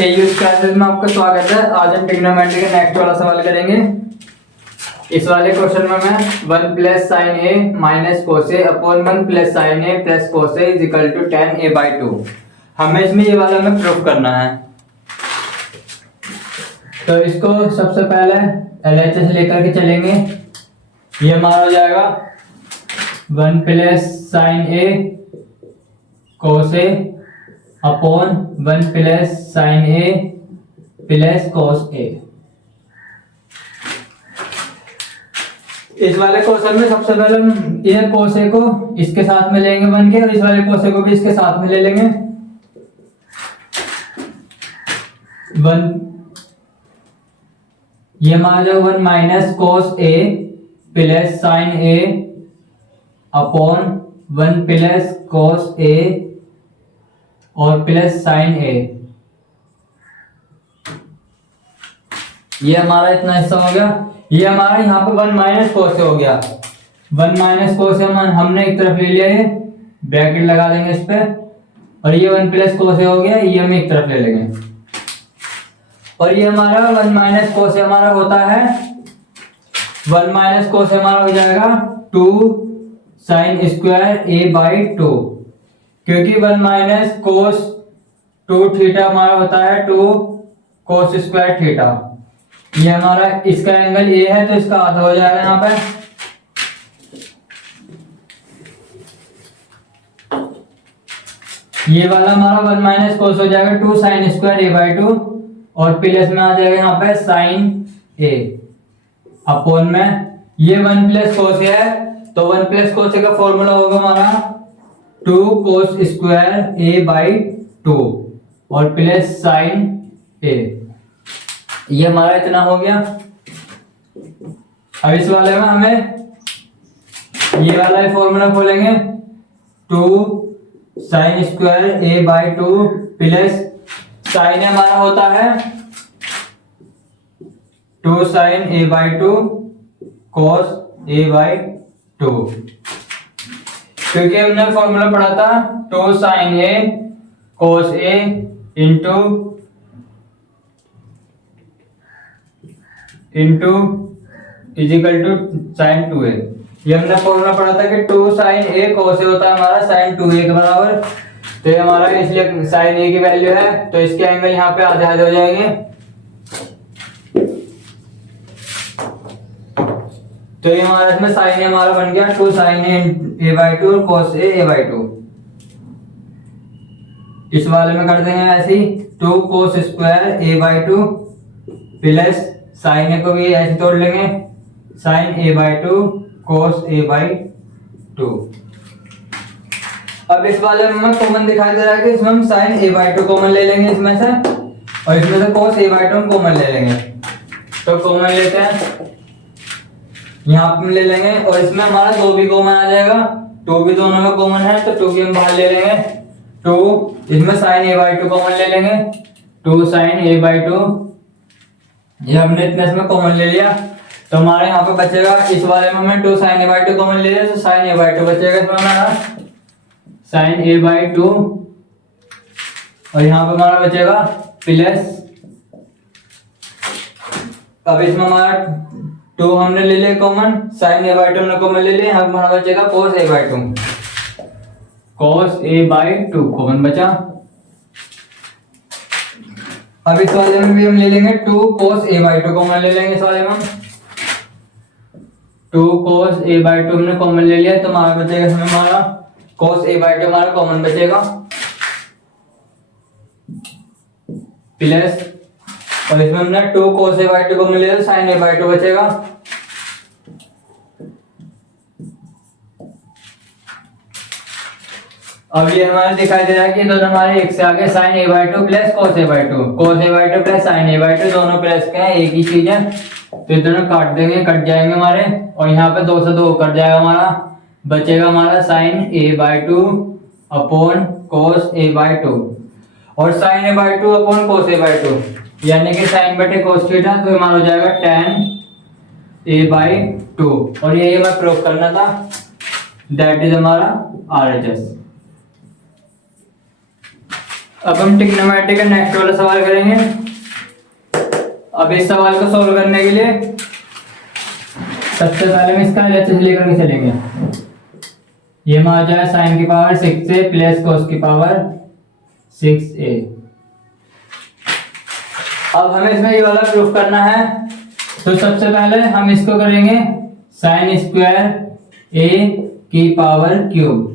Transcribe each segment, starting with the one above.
इस क्लासेस में आपका स्वागत है। आज हम ट्रिग्नोमेट्री का नेक्स्ट वाला सवाल करेंगे। इस वाले क्वेश्चन में मैं 1 plus sine a minus cos a upon 1 plus sine a plus cos a is equal to tan a by 2। हमें इसमें ये वाला हमें प्रूफ करना है। तो इसको सबसे पहले LHS लेकर के चलेंगे। ये हमारा हो जाएगा 1 plus sine a cos a upon 1 plus sine a plus cos ए। इस वाले क्वेश्चन में सबसे पहले हम ये कोस ए को इसके साथ में लेंगे 1 के, और इस वाले कोस ए को भी इसके साथ में ले लेंगे 1। ये हमारा जो 1 माइनस कोस ए प्लस साइन ए अपॉन 1 प्लस कोस ए और प्लस साइन ए। ये हमारा इतना हिस्सा हो गया। ये हमारा यहाँ पे 1 माइनस कोस ए हो गया। 1 माइनस कोस ए हमने एक तरफ ले लिया, ये ब्रैकेट लगा देंगे इस पे, और ये 1 प्लस कोस ए हो गया, ये हम एक तरफ ले लेंगे। और ये हमारा 1 माइनस कोस ए हमारा होता है 1 माइनस कोस ए हमारा हो जाएगा 2 साइन स्क्वायर ए बाई 2, क्योंकि 1 माइनस कोस 2 थीटा हमारा होता है 2 कोस स्क्वायर थीटा। ये हमारा इसका एंगल ए है तो इसका आधा हो जाएगा यहाँ पे। ये वाला हमारा 1 माइनस कोस हो जाएगा 2 साइन स्क्वायर ए बाई 2, और प्लस में आ जाएगा यहाँ पे साइन ए अपॉन में ये 1 प्लस कोस है, तो 1 प्लस कोस का फॉर्मूला होगा हमारा 2 कोस स्क्वायर ए बाई 2 और प्लस साइन ए। ये हमारा इतना हो गया। अब इस वाले में हमें ये वाला फॉर्मूला खोलेंगे 2 sine square A by 2 plus sine हमारा होता है 2 sine A by 2 cos A by 2, क्योंकि हमने फॉर्मूला पढ़ा था 2 sine a cos a into equal to sine 2a। ये हमने फॉर्मूला पढ़ा था कि 2 साइन ए कोस ए होता है हमारा साइन 2a के बराबर। तो ये हमारा इसलिए साइन ए की वैल्यू है, तो इसके एंगल यहाँ पे आधे आधे हो जाएंगे। तो ये हमारा इसमें साइन ए हमारा बन गया 2 साइन ए बाई 2 और कोस ए बाई 2। इस वाले में कर देंगे ऐसे ही 2 cos square A by 2 plus sine A को भी ऐसे तोड़ लेंगे sine A by 2 cos A by 2। अब इस वाले में हमें कॉमन दिखाई दे रहा है कि इसमें हम साइन ए बाई 2 कॉमन ले लेंगे इसमें से, और इसमें से कोस ए बाई 2 हम कॉमन ले लेंगे। तो कॉमन लेते हैं, यहाँ पे ले लेंगे, और इसमें हमारा 2 भी कॉमन आ जाएगा। 2 भी दोनों में कॉमन है, तो 2 भी हम बाहर ले लेंगे 2। इसमें साइन ए बाई 2 कॉमन ले लेंगे 2 साइन ए बाई 2। ये हमने इतने इसमें कॉमन ले लिया, तो हमारे यहाँ पे बचेगा इस वाले में हमें 2 साइन ए बाई 2 कॉमन ले लिया, तो साइन ए बाई 2 बचेगा इसमें हमारा साइन ए बाई 2, और यहाँ पे हमारा बचेगा प्लस। अब इसमें हमारा 2 हमने ले लिया कॉमन, साइन ए बाई 2 हमने कॉमन ले लिया, हमारा बचेगा cos A by 2। Cos A by 2 common बचा। अब इस वाले में भी हम ले लेंगे 2 कोस ए बाई 2 कॉमन ले लेंगे। इस वाले में 2 कोस ए बाई 2 हमने कॉमन ले लिया, तो हमारा बचेगा इसमें हमारा कोस ए बाई 2 हमारा कॉमन बचेगा प्लस, और इसमें हमने 2 कोस ए बाई 2 कॉमन ले लिया, साइन ए बाई 2 बचेगा। अब ये हमारा दिखाई दे रहा है कि दोनों हमारे एक से आगे sine A by 2 plus cos A by 2, cos A by 2 plus sine A by 2 दोनों प्लस के हैं, एक ही चीज है। तो ये दोनों काट देंगे, कट जाएंगे हमारे, और यहाँ पे 2 से 2 कट जाएगा हमारा, बचेगा हमारा sine A by 2 upon cos A by 2, और sine A by 2 upon cos A by 2, यानी कि साइन बटे कोस थीटा, तो हमारा हो जाएगा tan ए बाई 2। और ये हमें प्रूफ करना था, दैट इज हमारा RHS। अब हम ट्रिग्नोमेट्री का नेक्स्ट वाला सवाल करेंगे। अब इस सवाल को सॉल्व करने के लिए सबसे पहले हम इसका एलएचएस लेकर के चलेंगे। ये हमारा जाए साइन की पावर 6a प्लस कॉस की पावर 6a। अब हमें इसमें ये वाला प्रूफ करना है, तो सबसे पहले हम इसको करेंगे साइन स्क्वायर a की power cube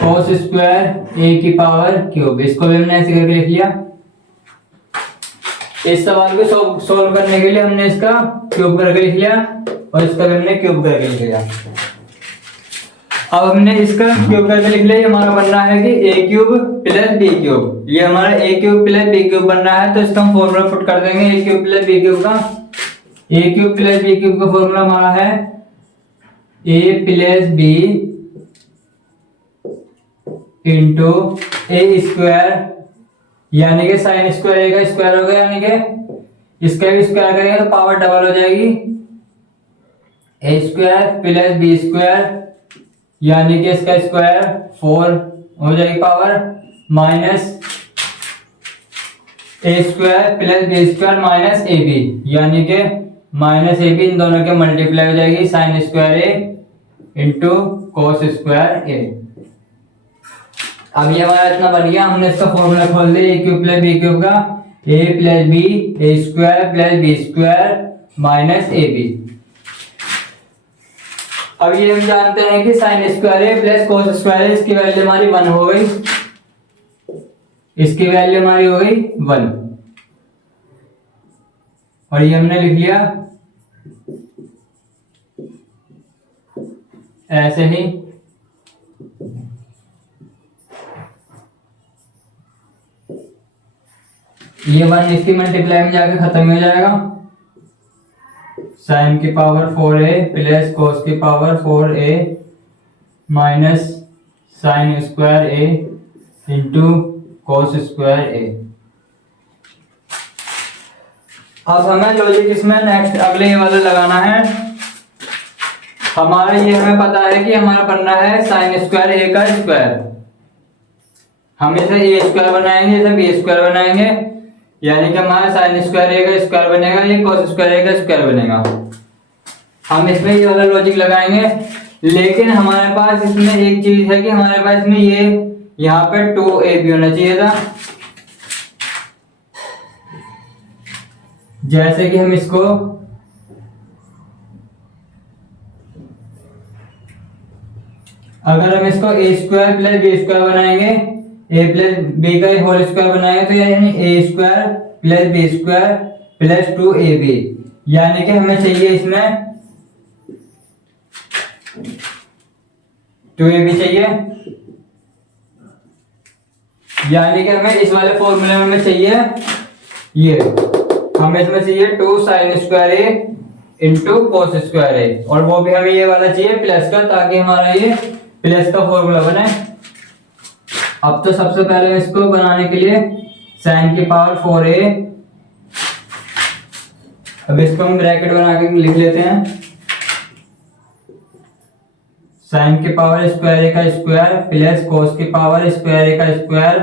cos square a की पावर क्यूब। इसको भी हमने ऐसे करके लिख लिया। इस सवाल को सोल्व करने के लिए हमने इसका क्यूब करके लिख लिया और इसका भी हमने क्यूब करके लिख लिया। अब हमने इसका क्यूब करके लिख लिया। हमारा बनना है कि a cube plus b cube. ये हमारा a cube plus b cube बनना है, तो इसका हम फॉर्मूला पुट कर देंगे a cube plus b cube का। a cube plus b cube का फॉर्मूला हमारा है a plus b into A square, यानी कि साइन स्क्वायर ए का स्क्वायर होगा, यानी कि इसका भी स्क्वायर करेंगे तो पावर डबल हो जाएगी। A square plus B square, यानी कि इसका स्क्वायर 4 हो जाएगी power, minus a square plus B square minus a b, यानी कि माइनस ए बी, इन दोनों के मल्टीप्लाई हो जाएगी sign square A into cos square ए। अब ये हमारा इतना बन गया। हमने इसका फॉर्मूला खोल दिया a cube plus b cube का, a plus b a square plus b square minus a b. अब ये हम जानते हैं कि sine square A plus cos square a, इसकी वैल्यू हमारी 1 हो गई, इसकी वैल्यू हमारी हो गई 1 और ये हमने लिख लिया ऐसे ही। ये 1 इसकी मल्टीप्लाई में जाके खत्म हो जाएगा। साइन की पावर 4a प्लस कॉस की power 4a minus sine square a into cos square a। अब हमें लॉजिक इसमें नेक्स्ट अगले ये वाला लगाना है। हमारा ये हमें पता है कि हमारा बनना है साइन स्क्वायर a का स्क्वायर। हम इसे a स्क्वायर बनाएंगे, इसे b स्क्वायर बनाएंगे, यानी कि हमारा साइन स्क्वायर ए का स्क्वायर बनेगा, ये कॉस स्क्वायर ए का स्क्वायर बनेगा। हम इसमें ये वाला लॉजिक लगाएंगे, लेकिन हमारे पास इसमें एक चीज है कि हमारे पास इसमें ये यहाँ पे 2ab होना चाहिए था। जैसे कि हम इसको अगर हम इसको a square plus b square बनाएंगे, a प्लस b का होल स्क्वायर बनाएंगे, तो यानी a square plus b square plus 2ab, यानी कि हमें चाहिए इसमें 2ab चाहिए, यानी कि हमें इस वाले फॉर्मूले में चाहिए ये, हमें इसमें चाहिए 2 sine square A into cos square ए, और वो भी हमें ये वाला चाहिए प्लस का, ताकि हमारा ये प्लस का फॉर्मूला बने। अब तो सबसे पहले इसको बनाने के लिए साइन की पावर 4a, अब इसको हम ब्रैकेट बना के लिख लेते हैं। साइन की पावर स्क्वायर ए का स्क्वायर प्लस कॉस की पावर स्क्वायर ए का स्क्वायर।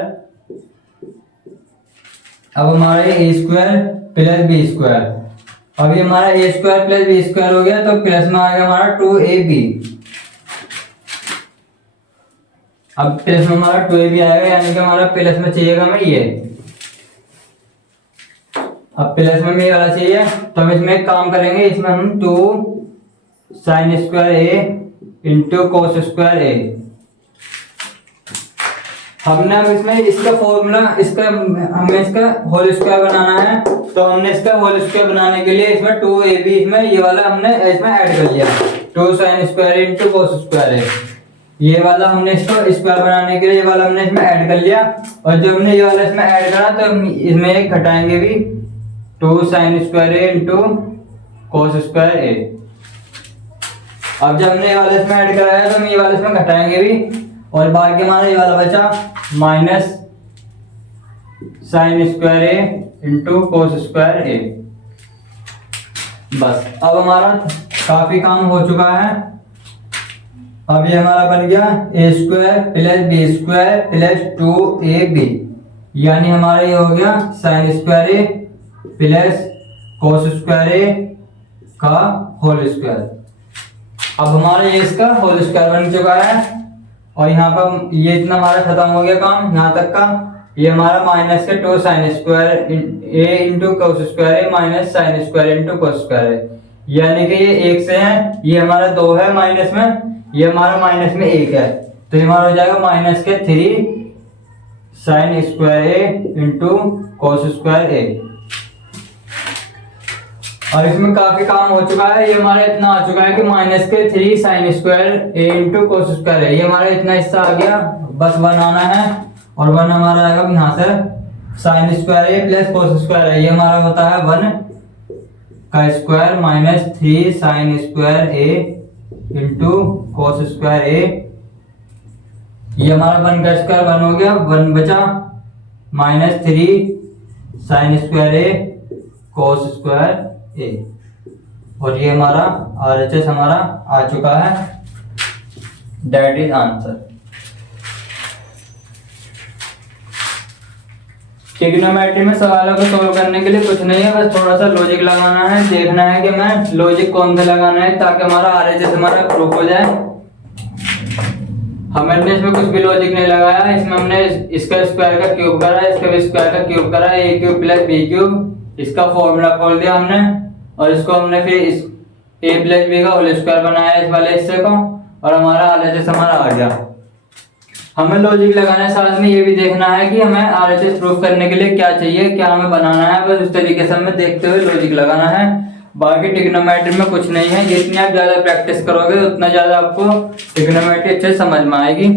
अब हमारा ये a square plus b square, अभी हमारा a square plus b square हो गया, तो प्लस में आ गया हमारा 2ab। अब प्लस में हमारा 2ab आएगा, यानी कि हमारा प्लस में चाहिएगा हमें ये, अब प्लस में ये वाला चाहिए, तो हम इसमें एक काम करेंगे, इसमें हम 2 sine square A into cos square ए। हमने अब इसमें इसका फॉर्मूला, इसका हमें इसका होल स्क्वायर बनाना है, तो हमने इसका होल स्क्वायर बनाने के लिए इसमें 2ab इसमें ये वाला हमने इसमें ऐड कर लिया, 2 sine square into cos square A. ये वाला हमने इसको स्क्वायर बनाने के लिए ये वाला हमने इसमें ऐड कर लिया, और जब हमने ये वाला इसमें ऐड करा तो इसमें एक घटाएंगे भी, 2 sine square A into cos square ए। अब जब हमने ये वाला इसमें ऐड कराया तो हम ये वाला इसमें घटाएंगे भी, और बाकी हमारा ये वाला बचा minus sine square A into cos square ए। बस अब हमारा काफी काम हो चुका है। अब ये हमारा बन गया A square plus B square plus 2ab, यानी हमारा ये हो गया sine square A plus cos square A का होल स्क्वायर। अब हमारा ये इसका होल स्क्वायर बन चुका है और यहाँ पर ये इतना हमारा खत्म हो गया काम यहाँ तक का। ये हमारा माइनस के 2 sine square A into cos square A minus sine square into cos square A, यानी कि ये 1 से है, ये हमारा 2 है माइनस में, ये हमारा माइनस में 1 है, तो ये हमारा हो जाएगा माइनस के 3 sign square A into cos square ए। और इसमें काफी काम हो चुका है, ये हमारा इतना आ चुका है कि माइनस के 3 sign square A into cos square A, ये हमारा इतना हिस्सा आ गया, बस 1 आना है और 1 हमारा आएगा यहाँ से sign square A plus cos square A, ये हमारा होता है 1 का square minus 3 sign square A into cos square A, ये हमारा 1 का स्क्वायर 1 हो गया, 1 बचा माइनस 3 साइन स्क्वायर ए कोस स्क्वायर ए, और ये हमारा RHS हमारा आ चुका है, दैट इज आंसर। ट्रिग्नोमेट्री में सवालों को सोल्व करने के लिए कुछ नहीं है, बस थोड़ा सा लॉजिक लगाना है, देखना है कि मैं लॉजिक कौन सा लगाना है ताकि हमारा RHS हमारा प्रूफ हो जाए। हमने इसमें कुछ भी लॉजिक नहीं लगाया, इसमें हमने इसका स्क्वायर का क्यूब करा, इसका स्क्वायर का क्यूब करा, ए क्यूब प्लस बी क्यूब, इसका फॉर्मूला खोल दिया हमने और इसको हमने फिर इस ए प्लस बी का होल स्क्वायर बनाया इस वाले हिस्से को, और हमारा RHS हमारा आ गया। हमें लॉजिक लगाना है, साथ में ये भी देखना है कि हमें RHS प्रूफ करने के लिए क्या चाहिए, क्या हमें बनाना है, बस उस तरीके से हमें देखते हुए लॉजिक लगाना है। बाकी ट्रिग्नोमेट्री में कुछ नहीं है, जितनी आप ज्यादा प्रैक्टिस करोगे उतना ज्यादा आपको ट्रिग्नोमेट्री अच्छे समझ में आएगी।